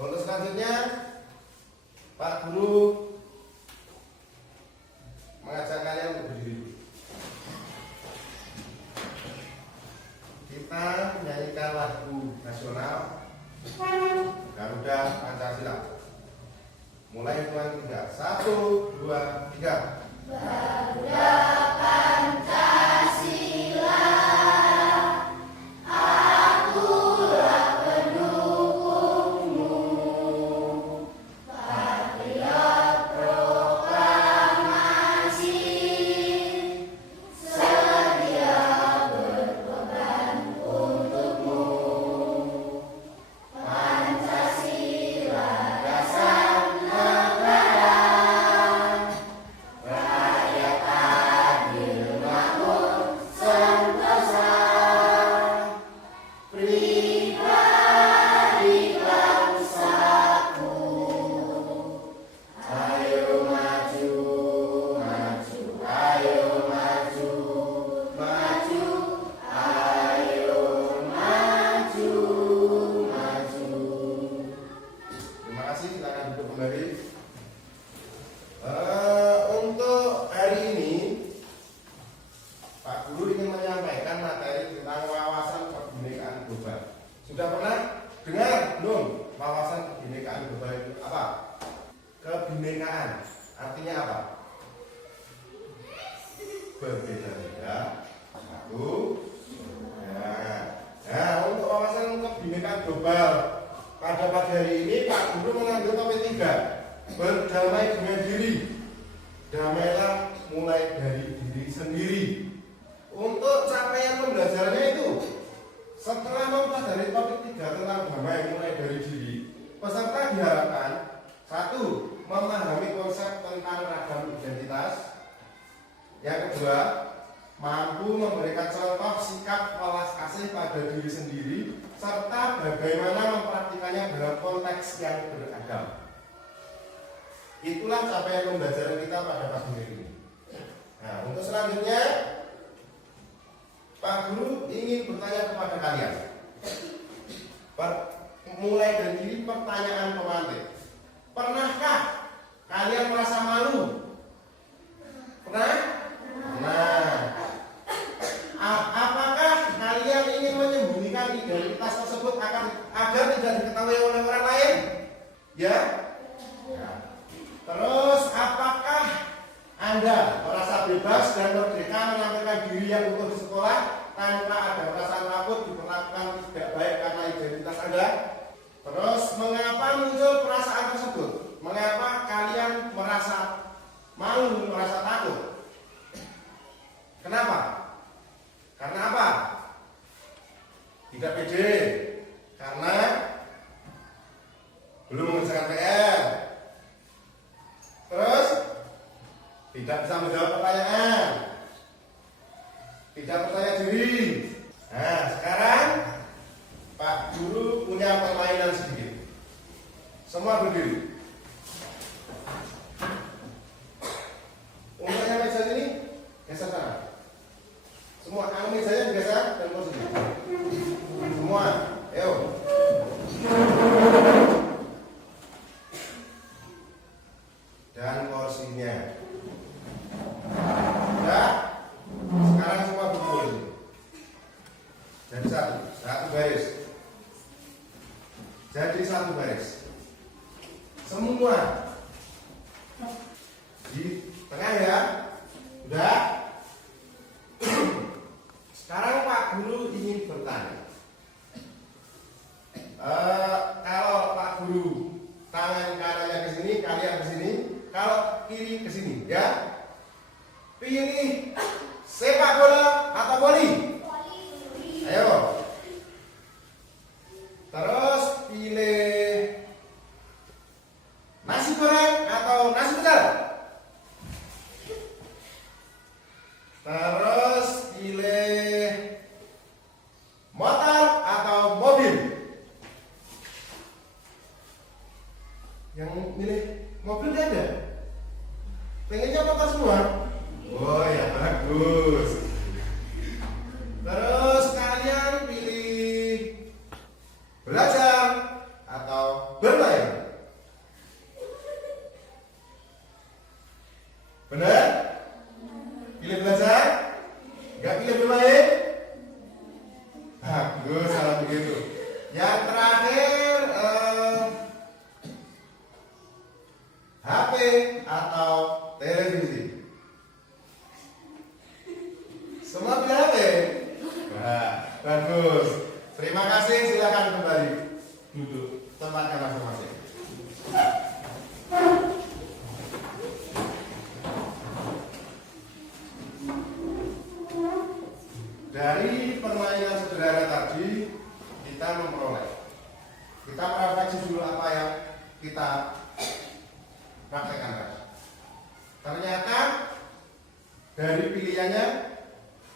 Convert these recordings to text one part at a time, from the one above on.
Untuk selanjutnya Pak Guru mengajak kalian untuk berdiri. Kita menyanyikan lagu nasional Garuda Pancasila. Mulai hitungan 3. 1, 2, 3. Garuda Pancasila, akulah pendukungmu. Patriot proklamasi, sedia berkorban untukmu. Pancasila dasar negara, rakyat adil makmur sentosa, pribadi bangsaku. Ayo maju, maju, ayo maju, maju, ayo maju, maju. Terima kasih, silakan duduk kembali. Untuk hari ini Pak Guru ingin menyampaikan materi tentang wawasan kebinekaan global. Sudah pernah dengar belum wawasan kebinekaan global itu apa? Kebinekaan artinya apa? Berbeda-beda satu. Nah, untuk wawasan kebinekaan global pada pagi hari ini Pak Guru mengambil topik 3, berdamai dengan diri. Damailah mulai dari diri sendiri. Untuk capaian pembelajarannya itu, setelah mempelajari topik 3 tentang damai mulai dari diri, peserta diharapkan 1. Memahami konsep tentang ragam identitas. Yang kedua, mampu memberikan contoh sikap welas kasih pada diri sendiri serta bagaimana mempraktikannya dalam konteks yang beragam. Itulah capaian pembelajaran kita pada pagi hari ini. Nah, untuk selanjutnya Pak Guru ingin bertanya kepada kalian. Mulai dari pertanyaan pemantik. Pernahkah kalian merasa malu? Pernah? Nah, apakah kalian ingin menyembunyikan identitas tersebut agar tidak diketahui oleh orang lain? Ya? Terus, apakah Anda merasa bebas dan merdeka menampilkan diri yang utuh di sekolah tanpa ada perasaan takut diperlakukan tidak baik karena identitas Anda? Terus, mengapa muncul perasaan tersebut? Mengapa kalian merasa malu, merasa takut? Kenapa? Karena apa? Tidak pede. Karena belum mengerjakan PR. Terus tidak bisa menjawab pertanyaan. Tidak percaya diri. Nah, sekarang Pak Guru punya permainan sedikit. Semua berdiri. Untuk yang meja ini geser sana. Semua mejanya digeser dan kursi. Semua, ayo. Dan kursinya. Sudah? Sekarang semua kumpul. Jadi satu baris. Jadi satu baris. Semua di tengah ya. Sudah? Sekarang Pak Guru ingin bertanya. Kalau Pak Guru tangan kanannya ke sini, kalian ke sini. Kalau kiri ke sini, ya. Pilih sepak bola atau voli? Ayo. Terus pilih nasi goreng atau nasi pecel? Terus pilih motor atau mobil? Yang milih mobil kan ada? Pengennya motor semua? Oh ya, bagus. Terus kalian pilih belajar atau bermain? atau televisi? Semua pilih HP? Nah, bagus. Terima kasih, silakan kembali duduk tempatnya masing-masing. Dari permainan sederhana tadi kita praktek dulu apa yang kita praktekkan tadi. Ternyata dari pilihannya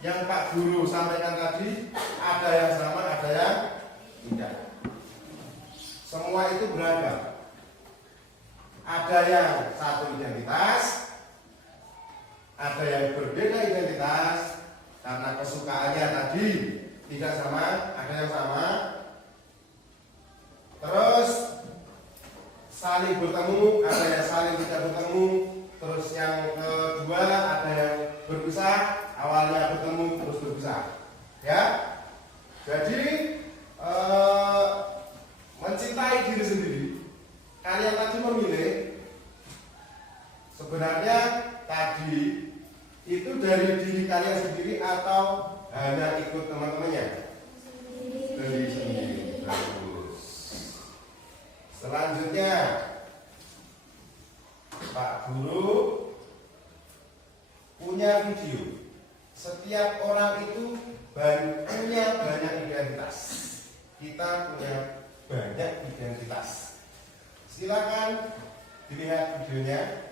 yang Pak Guru sampaikan tadi ada yang sama, ada yang tidak. Semua itu beragam. Ada yang satu identitas, ada yang berbeda identitas karena kesukaannya tadi tidak sama, ada yang sama. Terus saling bertemu, ada yang saling tidak bertemu. Terus yang kedua ada yang berpisah, awalnya bertemu terus berpisah. Ya, jadi mencintai diri sendiri. Kalian tadi memilih sebenarnya tadi itu dari diri kalian sendiri atau hanya ikut teman-temannya? Dari sendiri. Bagus. Selanjutnya Pak Guru punya video. Setiap orang itu punya banyak identitas. Kita punya banyak identitas. Silakan dilihat videonya.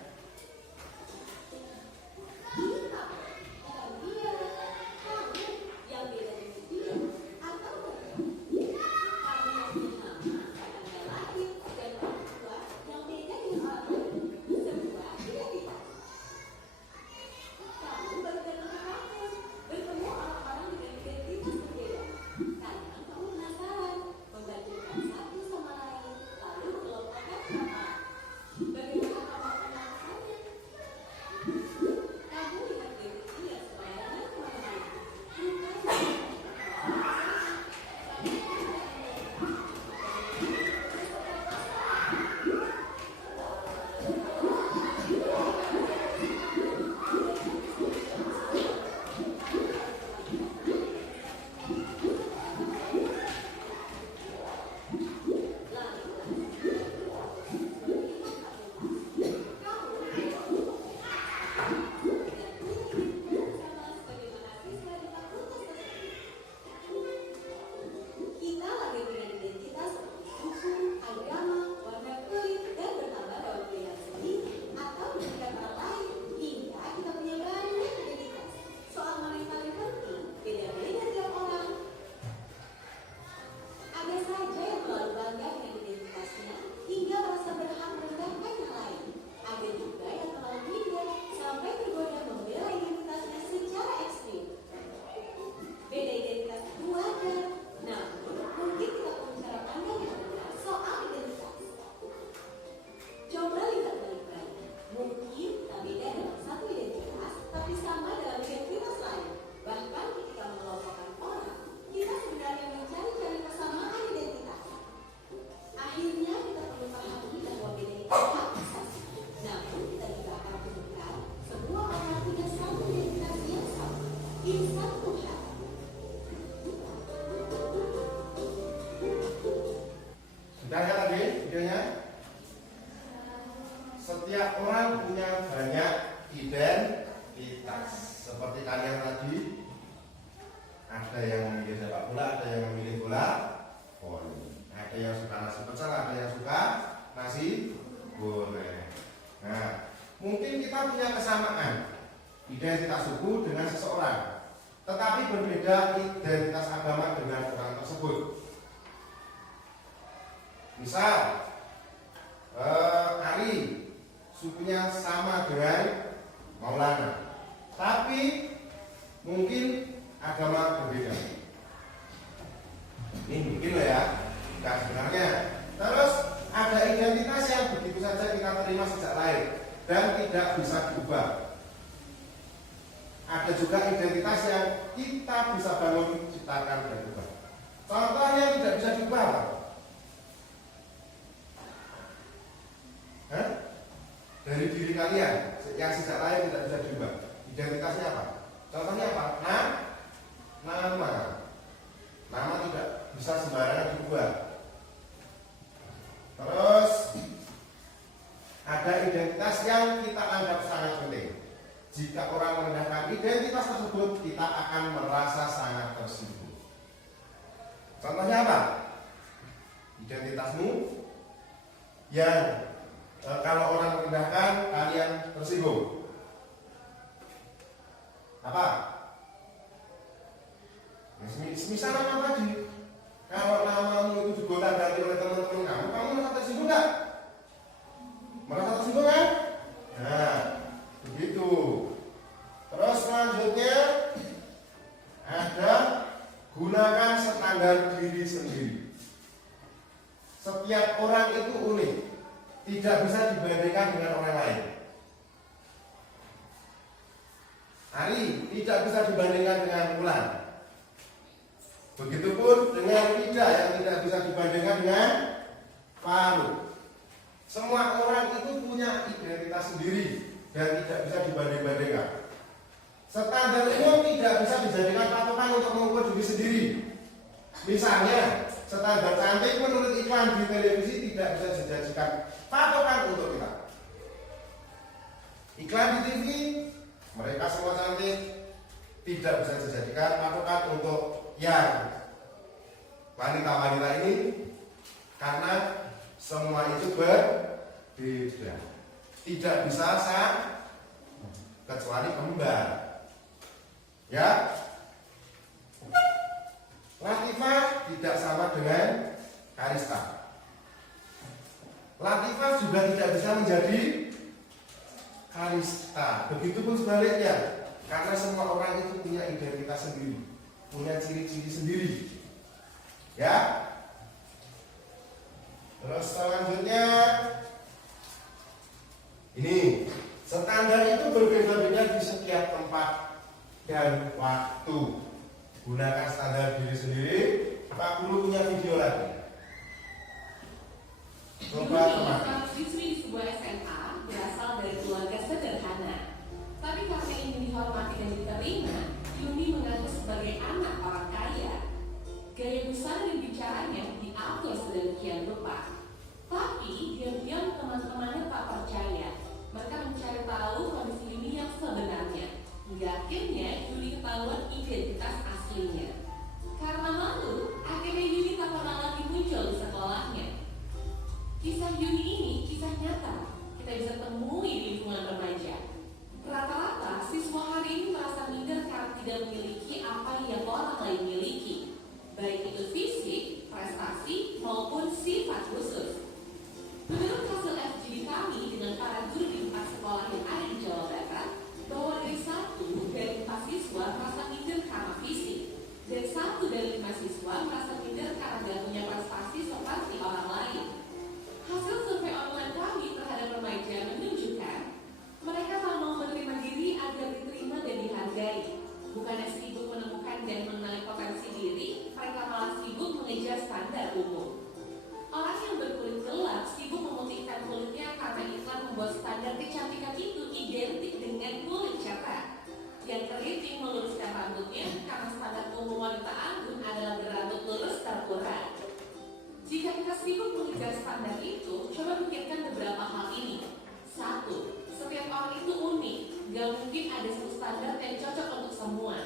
Sudah lihat tadi videonya? Setiap orang punya banyak identitas. Seperti kalian tadi, ada yang memilih sepak bola, ada yang memilih bola voli, ada yang suka nasi pecel, ada yang suka nasi goreng. Nah, mungkin kita punya kesamaan identitas suku dengan seseorang, tetapi berbeda identitas agama dengan orang tersebut. Misal, Ari sukunya sama dengan Maulana, tapi mungkin agama berbeda. Ini mungkin lah ya, tidak sebenarnya. Terus ada identitas yang begitu saja kita terima sejak lahir dan tidak bisa diubah. Ada juga identitas yang kita bisa bangun, ciptakan dan ubah. Contohnya tidak bisa diubah, Pak. dari diri kalian yang sejak lahir tidak bisa diubah. Identitasnya apa? Contohnya apa? Nama. Nama tidak bisa sembarangan diubah. Terus ada identitas yang kita anggap sangat penting. Jika orang merendahkan identitas tersebut, kita akan merasa sangat tersinggung. Contohnya apa? Identitasmu yang kalau orang merendahkan kalian tersinggung. Apa? Misal nama tadi, kalau namamu itu digonta-ganti oleh teman-teman kamu merasa tersinggung nggak? Merasa tersinggung kan? Nah, begitu. Terus selanjutnya ada gunakan standar diri sendiri. Setiap orang itu unik, tidak bisa dibandingkan dengan orang lain. Ari tidak bisa dibandingkan dengan Mulan. Begitupun dengan Ida yang tidak bisa dibandingkan dengan Faruk. Semua orang itu punya identitas sendiri dan tidak bisa dibanding-bandingkan. Standar umum tidak bisa dijadikan patokan untuk mengukur diri sendiri. Misalnya, standar cantik menurut iklan di televisi tidak bisa dijadikan patokan untuk kita. Iklan di TV, mereka semua cantik, tidak bisa dijadikan patokan untuk yang wanita-wanita ini, karena semua itu berbeda. Tidak bisa kecuali kembar. Ya, Latifah tidak sama dengan Karista. Latifah juga tidak bisa menjadi Karista. Begitupun sebaliknya, karena semua orang itu punya identitas sendiri, punya ciri-ciri sendiri. Ya. Terus selanjutnya ini, standar itu berbeda-beda di setiap tempat dan waktu. Gunakan standar diri sendiri. Pak Guru punya video lagi. Coba teman. Siswi di sebuah SMA berasal dari keluarga sederhana. Tapi karena ingin dihormati dan diterima, Yuni mengaku sebagai anak orang kaya. Gaya busana dan bicaranya diatur sedemikian rupa. Tapi diam-diam teman-temannya tak percaya. Mereka mencari tahu kondisi Yuni yang sebenarnya. Hingga akhirnya Yuni ketahuan identitas aslinya. Karena malu, akhirnya Yuni tak pernah lagi muncul di sekolahnya. Kisah Yuni ini kisah nyata. Kita bisa temui di lingkungan remaja. Rata-rata siswa hari ini merasa minder karena tidak memiliki apa yang orang lain miliki, baik itu fisik, prestasi, maupun sifat khusus. Menurut hasil FGD kami dengan para guru di 4 sekolah yang ada di Jawa Barat, bahwa dari 1 dari 4 siswa merasa minder karena fisik, dan 1 dari 5 siswa merasa minder karena tidak punya prestasi seperti orang lain. Hasil survei online kami terhadap remaja menunjukkan mereka tak mau menerima diri agar diterima dan dihargai. Bukannya sibuk menemukan dan mengenali potensi diri, mereka malah sibuk mengejar standar umum. Orang yang berkulit gelap sibuk memutihkan kulitnya karena iklan membuat standar kecantikan itu identik dengan kulit cerah. Yang keriting meluruskan rambutnya karena standar umum wanita anggun adalah berambut lurus terkurat. Jika kita sibuk mengejar standar itu, coba pikirkan beberapa hal ini. 1. Setiap orang itu unik, gak mungkin ada satu standar yang cocok untuk semua.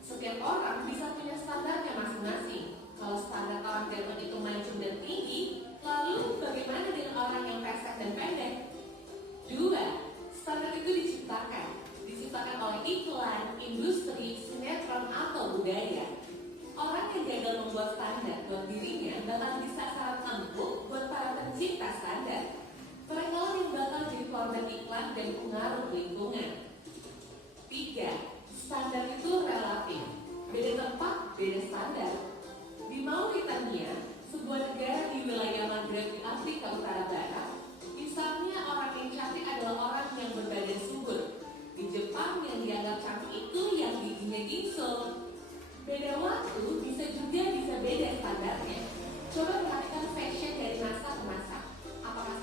Setiap orang bisa punya standarnya masing-masing. Kalau standar orang ganteng itu mancung dan tinggi, lalu bagaimana dengan orang yang pesek dan pendek? 2. Standar itu diciptakan oleh iklan, industri, sinetron, atau budaya. Orang yang gagal membuat standar buat dirinya bakal bisa saran empuk buat para pencipta standar. Mereka yang bakal jadi korban iklan dan pengaruh lingkungan. 3. Standar itu relatif. Beda tempat, beda standar. Di Mauritania, sebuah negara di wilayah Maghreb di Afrika Utara Barat, misalnya orang yang cantik adalah orang yang berbadan subur. Di Jepang yang dianggap cantik itu yang giginya gingsel. Beda waktu bisa beda standarnya. Coba perhatikan fashion dari masa ke masa. Apakah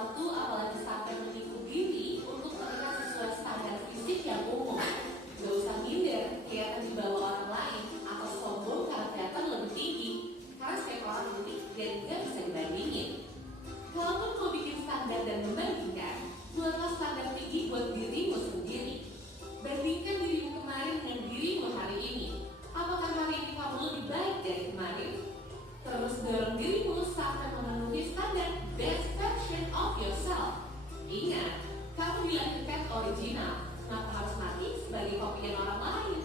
sesuatu apalagi sampai menipu diri untuk terlihat sesuai standar fisik yang umum. Gak usah minder, kelihatan di bawah orang lain, atau sombong karena kelihatan lebih tinggi. Karena setiap orang unik dan gak bisa dibandingin. Kalaupun mau bikin standar dan membandingkan, buatlah standar tinggi buat dirimu sendiri. Bandingkan dirimu kemarin dengan dirimu hari ini. Apakah hari ini kamu lebih baik dari kemarin? Terus dorong dirimu sampai memenuhi standar best version of yourself. Ingat, kamu dilahirkan original, maka harus mati sebagai kopian orang lain.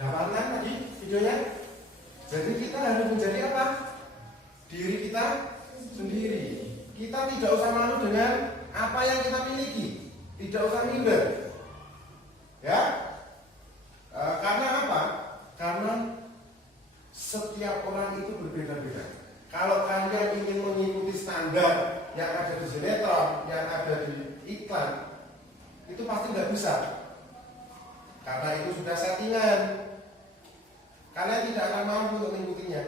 Dapat kan tadi videonya? Jadi kita harus menjadi apa? Diri kita sendiri. Kita tidak usah malu dengan apa yang kita miliki. Tidak usah minder. Ya? Karena apa? Karena setiap orang itu berbeda-beda. Kalau kalian ingin mengikuti standar yang ada di sinetron, yang ada di iklan, itu pasti nggak bisa. Karena itu sudah settingan. Kalian tidak akan mampu untuk mengikutinya.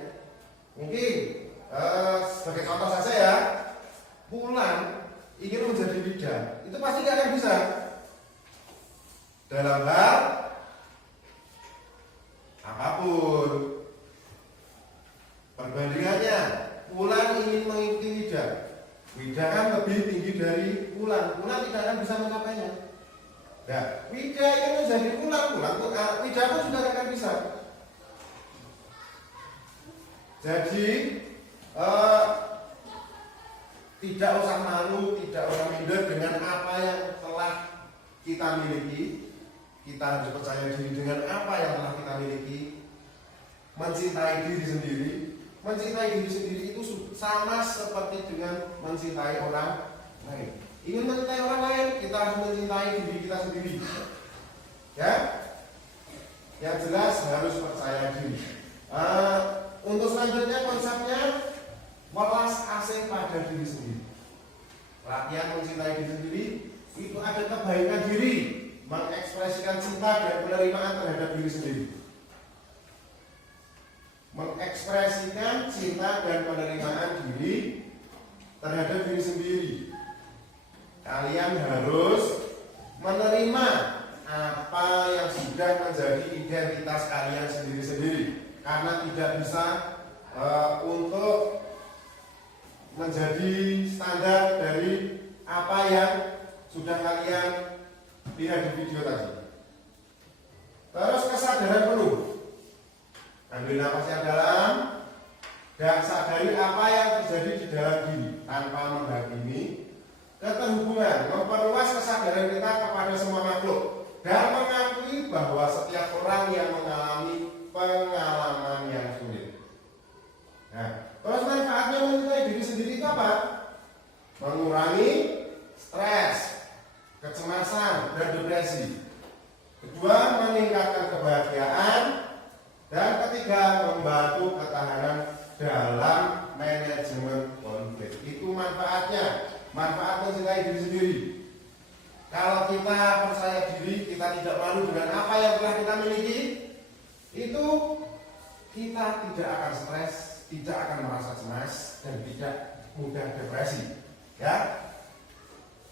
Mungkin sebagai contoh saja ya, Wulan ingin menjadi bidan, itu pasti nggak akan bisa. Dalam hal apapun. Perbandingannya, Wulan ingin mengikuti Wida. Wida kan lebih tinggi dari Wulan. Wulan tidak akan bisa mencapainya. Nah, Wida ingin menjadi Wulan, Wida pun sudah akan bisa. Jadi tidak usah malu, tidak usah minder dengan apa yang telah kita miliki. Kita harus percaya diri dengan apa yang telah kita miliki. Mencintai diri sendiri. Mencintai diri sendiri itu sama seperti dengan mencintai orang lain. Ingin mencintai orang lain, kita harus mencintai diri kita sendiri. Ya, yang jelas harus percaya diri. Untuk selanjutnya konsepnya welas asih pada diri sendiri. Latihan mencintai diri sendiri itu ada kebaikan diri, mengekspresikan cinta dan penerimaan terhadap diri sendiri. Mengekspresikan cinta dan penerimaan diri terhadap diri sendiri. Kalian harus menerima apa yang sudah menjadi identitas kalian sendiri-sendiri, karena tidak bisa untuk menjadi standar dari apa yang sudah kalian lihat di video tadi. Terus kesadaran penuh. Ambil napas yang dalam dan sadari apa yang terjadi di dalam diri tanpa menghakimi. Keterhubungan, memperluas kesadaran kita kepada semua makhluk dan mengakui bahwa setiap orang yang mengalami pengalaman yang sulit. Nah, terus manfaatnya mencintai diri sendiri itu apa? Mengurangi stres, kecemasan, dan depresi. Kedua, meningkatkan kebahagiaan. Dan ketiga, membantu ketahanan dalam manajemen konflik. Itu manfaatnya. Manfaat mencintai diri sendiri. Kalau kita percaya diri, kita tidak malu dengan apa yang telah kita miliki, itu kita tidak akan stres, tidak akan merasa cemas, dan tidak mudah depresi. Ya,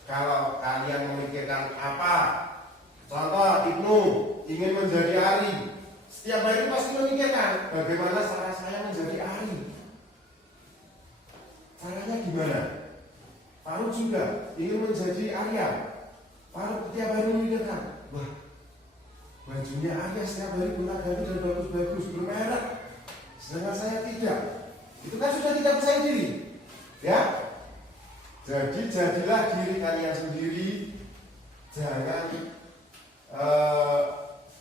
kalau kalian memikirkan apa, contoh Ibnu ingin menjadi Ari, setiap hari pasti memikirkan bagaimana cara saya menjadi Ari. Caranya gimana? Faruk juga ingin menjadi Arya. Faruk setiap hari memikirkan, wah, bajunya Arya setiap hari guna-guna dan bagus-bagus, bermerek. Sedangkan saya tidak. Itu kan sudah tidak percaya diri. Ya. Jadi jadilah diri kalian sendiri. Jangan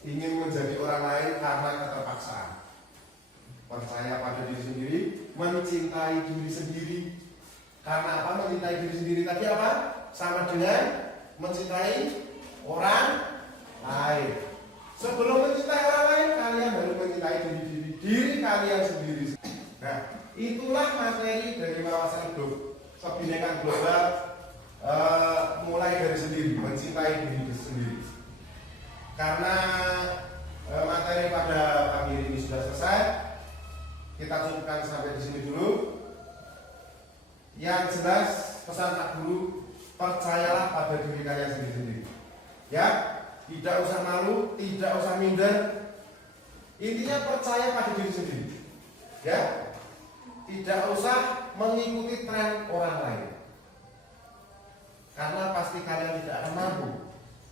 ingin menjadi orang lain karena keterpaksaan. Percaya pada diri sendiri, mencintai diri sendiri. Karena apa? Mencintai diri sendiri tadi apa? Sama dengan mencintai orang lain. Sebelum mencintai orang lain, kalian harus mencintai diri kalian sendiri. Nah, itulah materi dari wawasan hidup kebinekaan global, mulai dari sendiri, mencintai diri sendiri. Karena materi pada pagi ini sudah selesai, kita cukupkan sampai di sini dulu. Yang jelas pesan Pak Guru, percayalah pada diri kalian sendiri-sendiri. Ya, tidak usah malu, tidak usah minder. Intinya percaya pada diri sendiri. Ya, tidak usah mengikuti tren orang lain. Karena pasti kalian tidak akan mampu.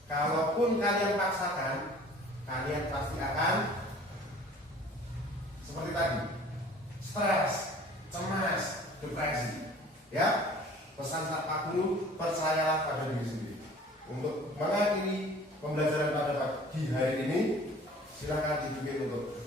Kalaupun kalian paksakan, kalian pasti akan seperti tadi, stres, cemas, depresi. Ya, pesan Pak Guru, percayalah pada diri sendiri. Untuk mengakhiri pembelajaran pada di hari ini, silakan dibikin untuk